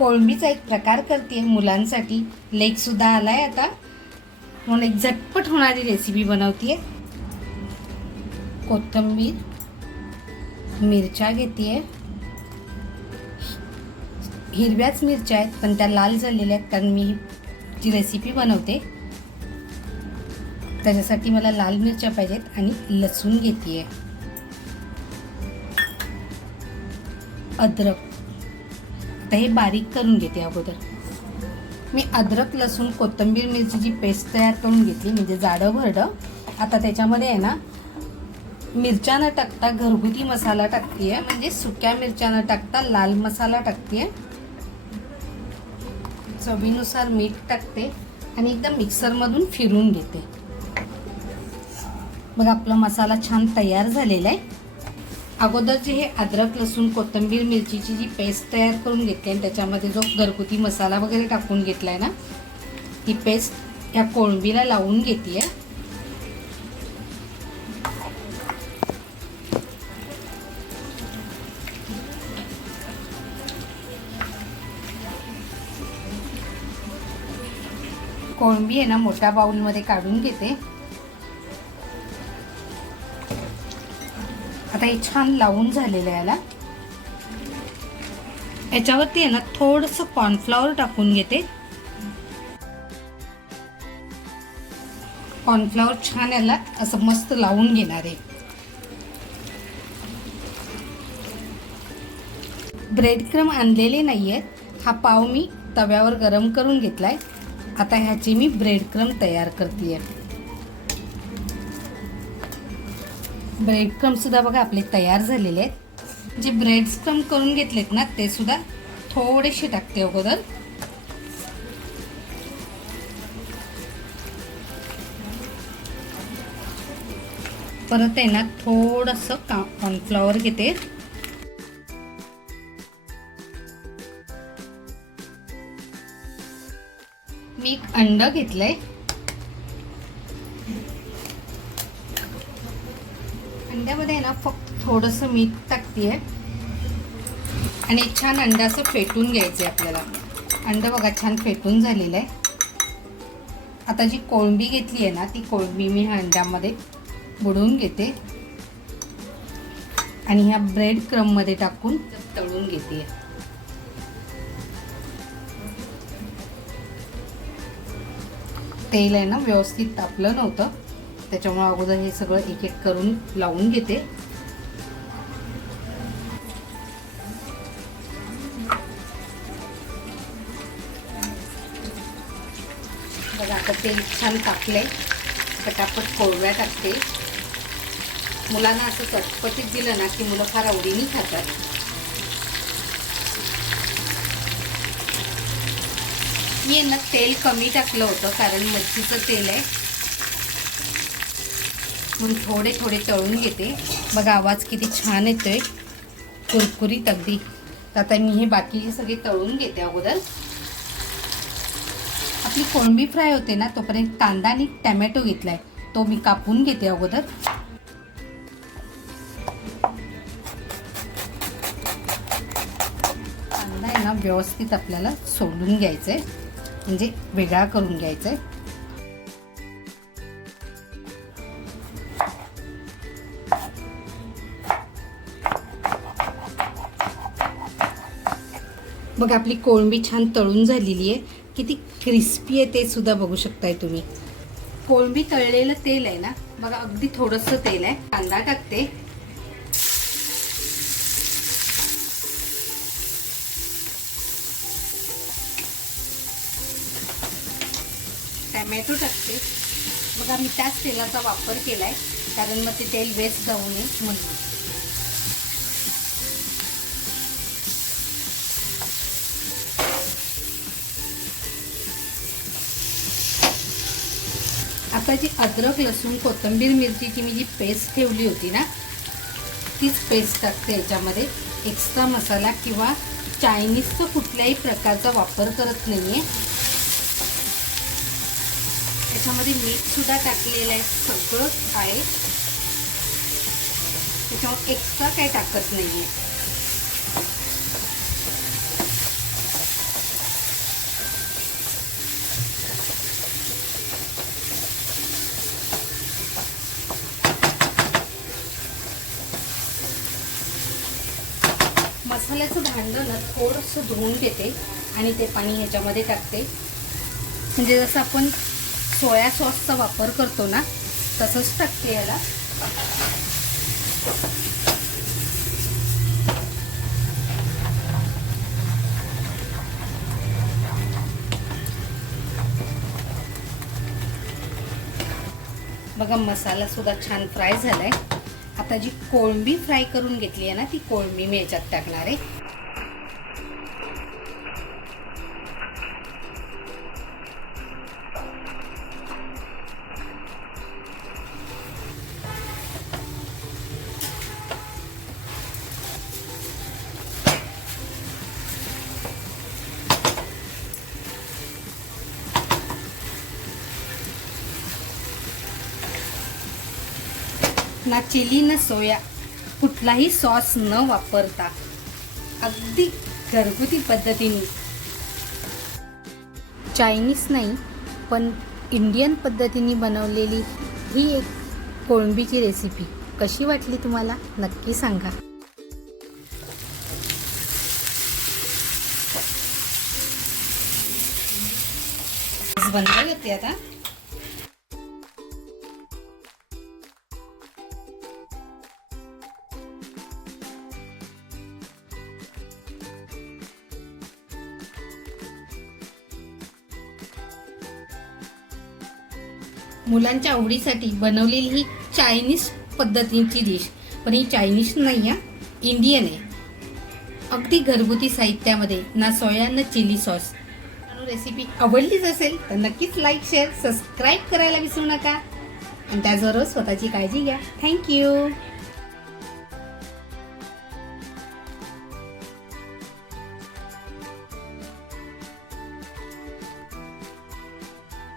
कोळंबीचा एक प्रकार करते मुलांसाठी. लेकसुद्धा आला आहे आता. म्हणून एक झटपट होणारी रेसिपी बनवते कोथिंबीर मिरच्या घेते हिरव्याच मिरच्या आहेत पण त्या लाल झालेल्या आहेत कारण मी जी रेसिपी बनवते. त्याच्यासाठी मला लाल मिरच्या पाहिजेत आणि लसूण घेते अद्रक. आता हे बारीक करून घेते अगोदर. मी अद्रक लसूण कोथिंबीर मिरचीची पेस्ट तयार करून घेतली म्हणजे जाडं भरडं आता त्याच्यामध्ये आहे ना मिरच्या न टाकता घरगुती मसाला टाकते म्हणजे सुक्या मिरच्या न टाकता लाल मसाला टाकते चवीनुसार मीठ टाकते आणि एकदम मिक्सरमधून फिरून घेते. मग आपला मसाला छान तयार झालेला आहे. अगोदर जे हे अद्रक लसूण कोथिंबीर मिरचीची जी पेस्ट तयार करून घेतली आणि त्याच्यामध्ये जो घरगुती मसाला वगैरे टाकून घेतला आहे ना ती पेस्ट या कोळंबीला लावून घेते आहे कोळंबी आहे ना मोठ्या बाउलमध्ये काढून घेते. आता हे छान लावून झालेलं आहे याला. याच्यावरती आहे ना थोडंसं कॉर्नफ्लॉवर टाकून घेते. कॉर्नफ्लॉवर छान याला असं मस्त लावून घेणार आहे. ब्रेड क्रम आणलेले नाही आहेत हा पाव मी तव्यावर गरम करून घेतला आहे आता ह्याची मी ब्रेड क्रम तयार करते आहे ब्रेड क्रम सुद्धा बघा आपले तयार झालेले आहेत. जे ब्रेड क्रम करून घेतलेत ना ते सुद्धा थोडेसे टाकते अगोदर. परत आहे ना थोडंसं का कॉर्नफ्लॉवर घेते. मी एक अंड घेतलंय. अंड्यामध्ये ना फक्त थोडंसं मीठ टाकते आणि छान अंडा असं फेटून घ्यायचं आहे आपल्याला. अंड बघा छान फेटून झालेलं आहे आता जी कोळंबी घेतली आहे ना ती कोळंबी मी ह्या अंड्यामध्ये बुडवून घेते. आणि ह्या ब्रेड क्रममध्ये टाकून तळून घेते. तेल आहे ना व्यवस्थित तापलं नव्हतं. त्याच्यामुळे अगोदर हे सगळं एक एक करून लावून घेते. बघा आता तेल छान टाकलंय पटापट कोळव्या टाकते. मुलांना असं चटपटीत दिलं ना की मुलं फार आवडीने खातात. मी ना तेल कमी टाकलं होतं कारण मच्छीचं तेल आहे. म्हणून थोडे थोडे तळून घेते. बघा आवाज किती छान येतोय. कुरकुरीत अगदी. तर आता मी हे बाकीचे सगळे तळून घेते अगोदर. आपली कोळंबी फ्राय होते ना तोपर्यंत कांदा आणि टॅमॅटो घेतलाय. तो मी कापून घेते अगोदर. कांदा आहे ना व्यवस्थित आपल्याला सोडून घ्यायचं आहे म्हणजे वेगळा करून घ्यायचा आहे बघ आपली कोळंबी छान तळून झालेली आहे. किती क्रिस्पी आहे ते सुद्धा बघू शकताय तुम्ही. कोळंबी तळलेलं तेल आहे ना बघा अगदी थोडंसं तेल आहे. कांदा टाकते. टॅमॅटो टाकते. बघा मी त्याच तेलाचा वापर केला आहे कारण मग ते तेल वेस्ट जाऊ नये म्हणून. आता जी अद्रक लसूण कोथिंबीर मिरचीची मी जी पेस्ट ठेवली होती ना तीच पेस्ट टाकते याच्यामध्ये. एक्स्ट्रा मसाला किंवा चायनीजचा कुठल्याही प्रकारचा वापर करत नाही आहे त्याच्यामध्ये मीठसुद्धा टाकलेलं आहे सगळं आहे. त्याच्यामुळे एक्स्ट्रा काही टाकत नाही आहे मसाल्याचं भांडं ना थोडंसं धुवून घेते आणि ते पाणी ह्याच्यामध्ये टाकते. म्हणजे जसं आपण सोया सॉसचा वापर करतो ना तसंच टाकते याला. बघा मसाला सुद्धा छान फ्राय झाला आहे आता जी कोळंबी फ्राय करून घेतली आहे ना ती कोळंबी मी याच्यात टाकणार आहे. ना चिली ना सोया. कुठलाही सॉस न वापरता. अगदी घरगुती पद्धतीने. चायनीज नाही पण इंडियन पद्धतीने बनवलेली ही एक कोळंबीची रेसिपी कशी वाटली तुम्हाला? नक्की सांगा. बंद होते आता. मुलांच्या आवडीसाठी बनवलेली ही चायनीज पद्धतीची डिश पण ही चायनीज नाही आहे इंडियन आहे. अगदी घरगुती साहित्यामध्ये ना सोया ना चिली सॉस रेसिपी आवडलीच असेल तर नक्कीच लाईक शेअर सबस्क्राईब करायला विसरू नका. आणि त्याचबरोबर स्वतःची काळजी घ्या. थँक्यू